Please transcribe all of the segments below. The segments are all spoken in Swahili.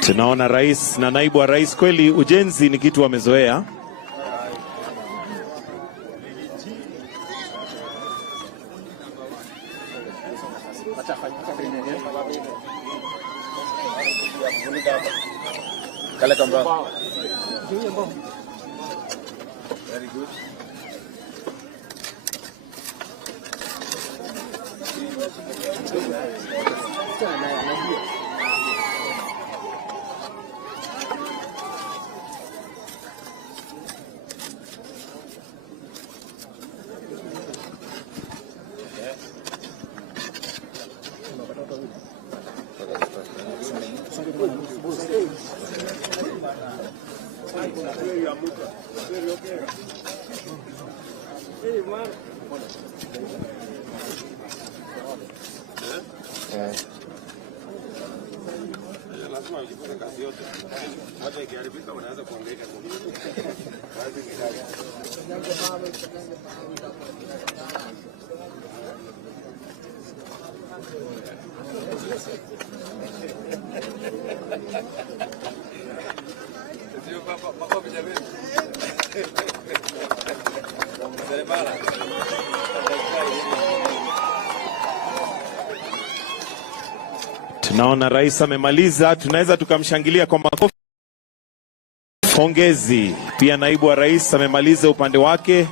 Tunaona rais na naibu wa rais, kweli ujenzi ni kitu wamezoea. Very good. Tunaona rais amemaliza, tunaweza tukamshangilia kwa makofi. Pongezi. Pia naibu wa rais amemaliza upande wake.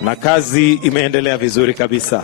Na kazi imeendelea vizuri kabisa.